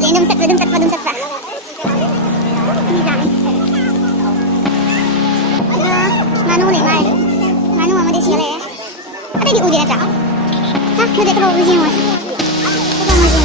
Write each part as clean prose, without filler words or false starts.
bạn đến đâm sật vào. Đi ra đi. Manu này mai. Manu mà đi xí này. Ở đây đi uji aja. Ha, nó để cái uji mà. Cái mà gì?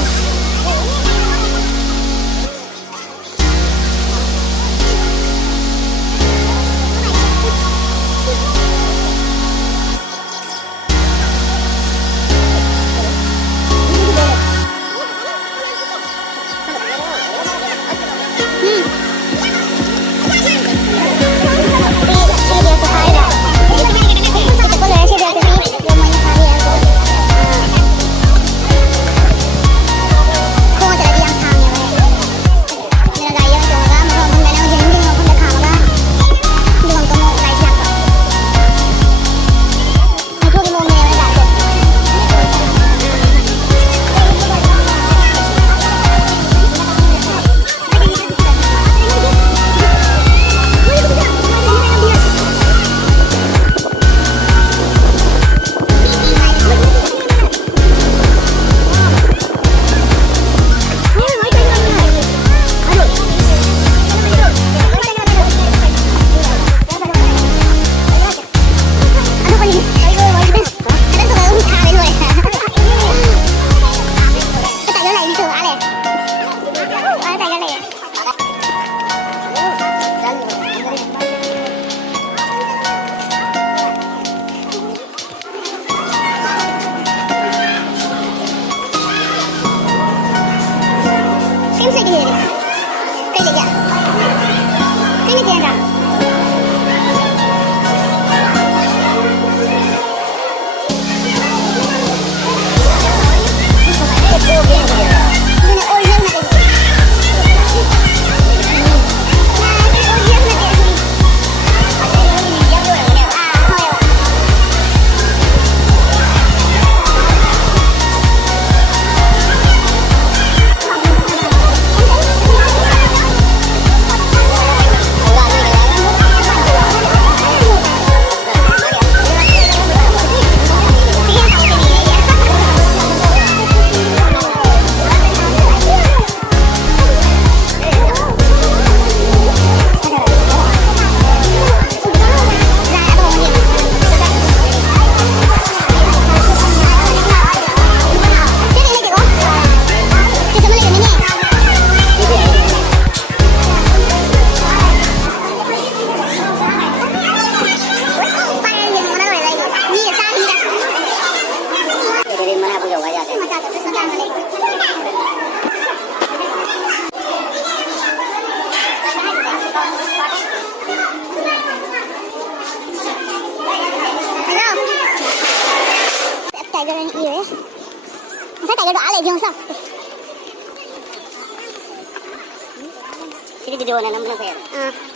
video na number saya.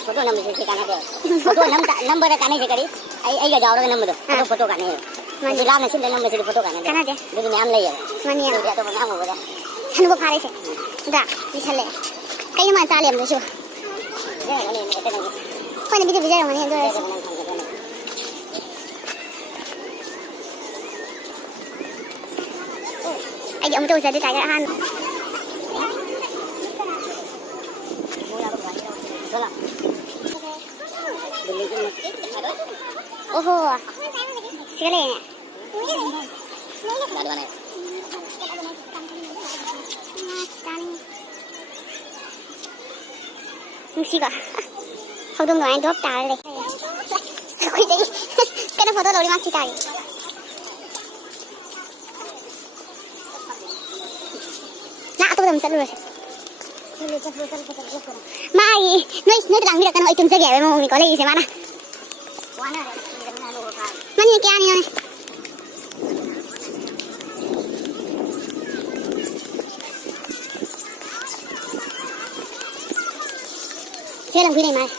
Foto number sih kan ada. Foto number kan ini sekali. Ai ga jawab number. Foto kan ini. Bila mesin dan number sih foto kan ada. Kan ada. Jadi ni am lagi. Mani ya. Dia tu pun am boleh. Sanu buat hari sih. Dah, misalnya. Kayak mana cari am tu? Ya, ini kita ni. Kau ni bisa bicara mana tu? Ai dia betul saja cakap han. Oh, sekali ni. Musiba. Hầu đông người anh đốt tà đây. Quỳ đây. Cái nó photo đầu đi mang chỉ tài. Nak tu dalam salur. Mai, noi terang bila kan itu saja ya, mau mikol lagi semana. Mana ni kian ni? Siapa yang mai?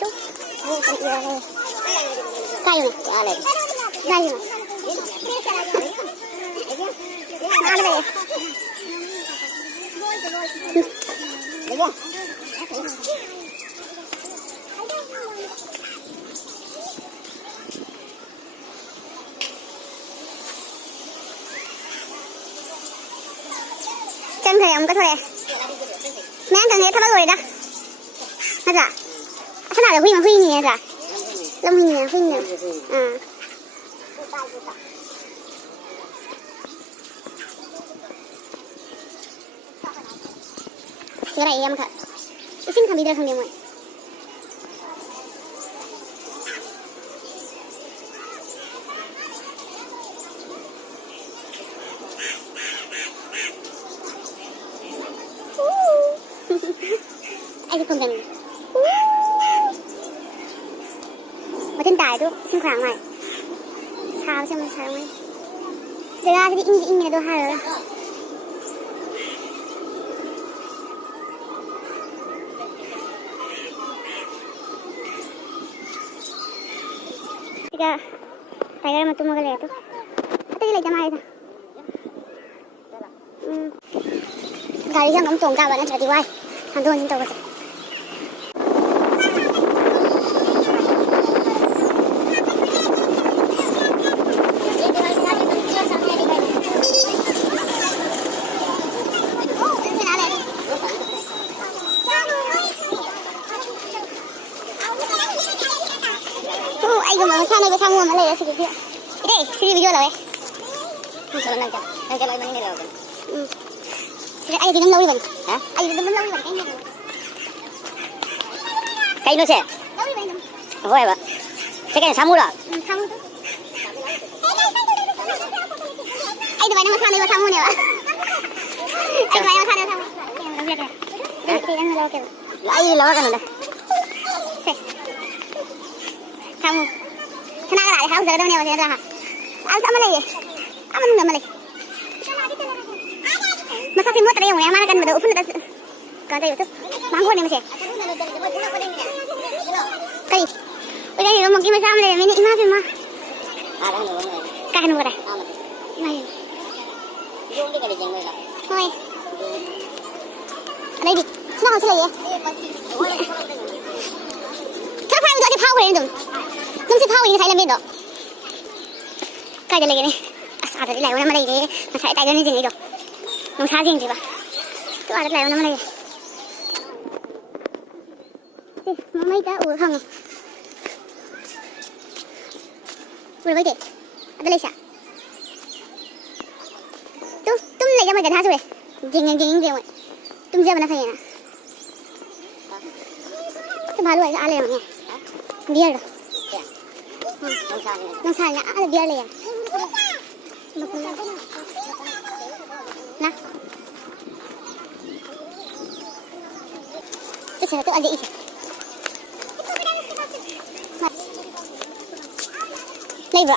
Tu, kayu ni, kayu ni. Mana ni? 땡 그래 엄가 소래 맨 강에 타봐 그래다 맞아 하나를 후이면 후이니 맞아 lâm huỳnh sữa này em thật xin thằng đi đâu không đi mọi anh không cần ở trên đài tôi xin khoảng này sao xem sao ấy giờ ra thì in là đôi hai rồi tiga tiga mà tôi mua cái này tôi cái này cho mai thôi 가리 형 엄청 가봐는 저기 와이 한동안 진짜 오겠어 이거 뭐 사는 거 사고 오면 내가 쓰기 이래 쓰기 비교 나와 저런 남자 많이 내려오고 ai thì nó lâu vậy hả ai thì nó lâu vậy cái nó sẽ lâu vậy cái này 사무라 사무 ai thì vậy nó 사는 거 사무네 와 ai vậy nó 사는 거 사무 ai 나가는데 사무 전화가 안 해. 하우스 그러면 내가 내가 안 사면 돼. 아무는 안 말해. Masih mau teriak yang mana kan udah open dah. Kata itu. Mangkuk ni masih. Kali. Udah ni mau gimana sampai ni imah imah. Kah nu kata. Imah. Jom dia kali jengol lah. Hoi. Ada di. Sudah kau selesai ya. Kenapa yang tu pau kau ni tu? Nung si pau ini saya lembu tu. Kaya lagi ni. Asal ada lagi mana lagi. Masai tiger ni jenis tu. Nung saja ni bah. Tu ada lagi mana lagi. Mama itu urang. Boleh baca. Ada lagi. Tu, tu ni jangan jadi hasil. Jeng jeng. तुम जब ना खाइए ना तो भालू है आले होंगे बियर नौसाल ना आले बियर ले यार ना तो चलो तो आज इसे नहीं बा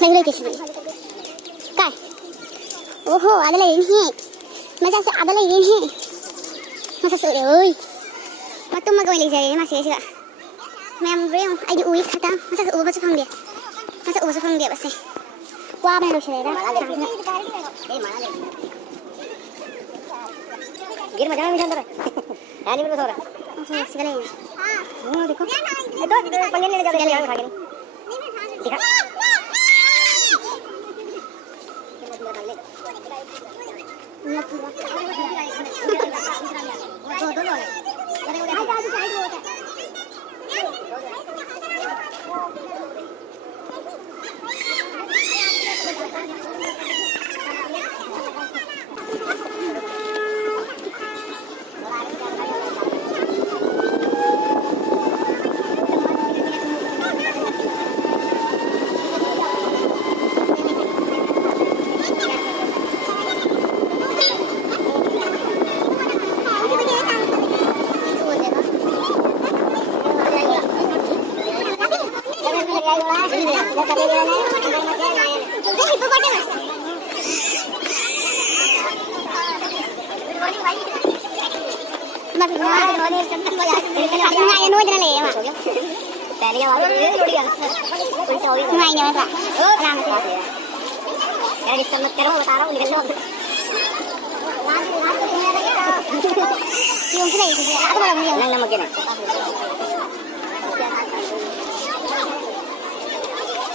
नहीं ले किसी काय ओहो ada lagi ni macam ada lagi ni masa sudah oi waktu mau kawin lagi masih juga member yang ada uik kata masa ke ubah sepang dia masa ubah sepang dia pasti wah mana lu sih dah गिर मजा में mission है नहीं बोल रहा segala ini oh देखो itu pengen ले जाते हैं खाने दिखा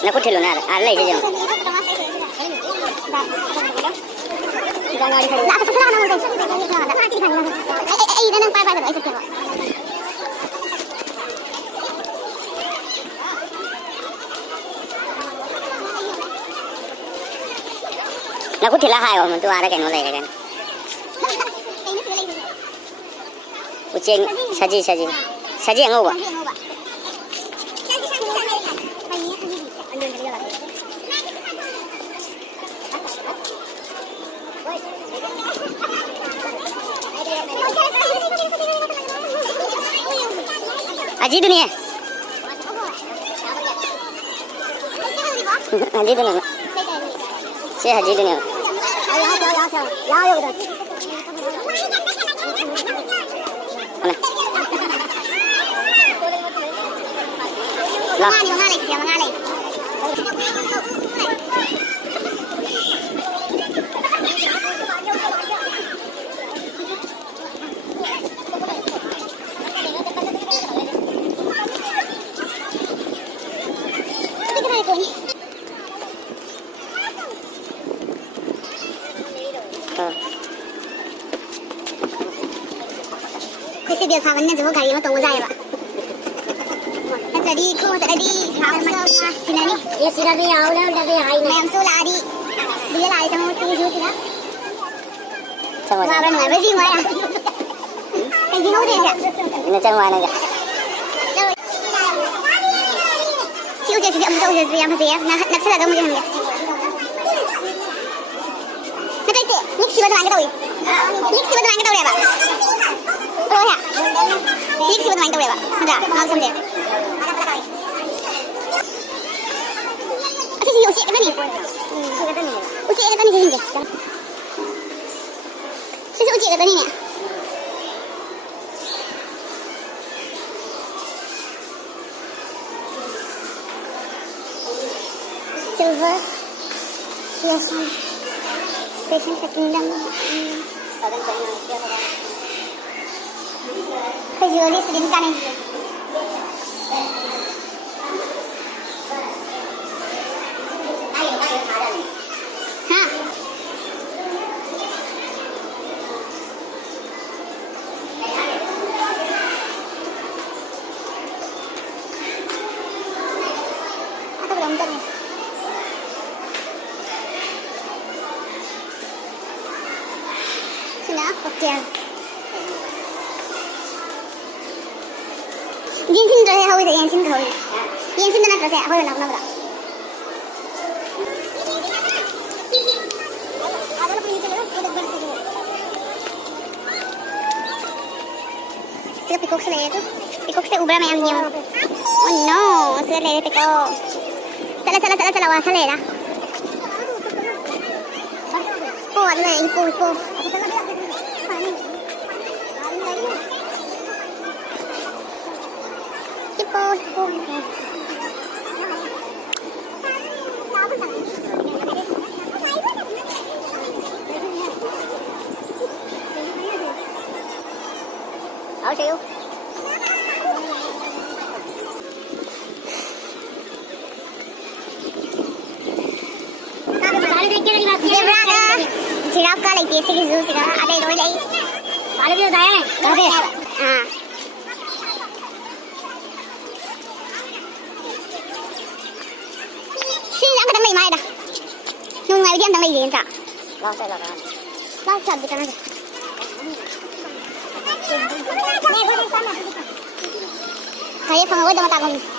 Nak kucing lu nak, alai je jom. गाड़ी खड़ी ला तो ससुरा ना बोलते ए इधर ना पार ऐसे क्या nó có thịt lá hai mà tôi ăn cái nó này cái kucing saji yang apa Haji dunia Haji dunia si Haji dunia Lah. Mengalir dia mengalir. Tapi kenapa itu ni? Kasi dia kawan ni jauh kali, mau tunggu saya pak. Jadi ko tadi sama sini ni. ये सिरा भी आओ ना डबे high Mai am sulari. Dia lari sama tuju sila. sama Wah, berapa ngai besi ngai. Kan sini udah ya. ini cang mana enggak Siu je siap betul je yang pasti ya. Nak sila kamu jangan ya. Nanti itu, ni siapa tu orang ketahui? Ni siapa tu orang ketahui apa? Oh ya. Ni siapa tu orang ketahui apa? Ada, mau sampai. Usia kata ni. Usia kata ni sini. Sisi usia kata ni ni. Silver. Yes. Fashion setting. Kejuali sedikit kan ni. Hotel. Yensin terus ya, hawai yensin terus. Yensin mana terus ya, hawai nak nak. Sila pikok sila itu. Pikok sila ubah mayang niyo. Oh no, sila lele pikok. Salah wah salah lah. Oh ada ipo. Áo siêu Sirap ka lagi sige zoo siga ada doi lagi. Paano dito tayo eh? Tapi Sini ang kadang may dah. Nung ngay diyan tang may diyan ka. Lasa lang. Lasa di ka na. Kaya pangawad ang matagong.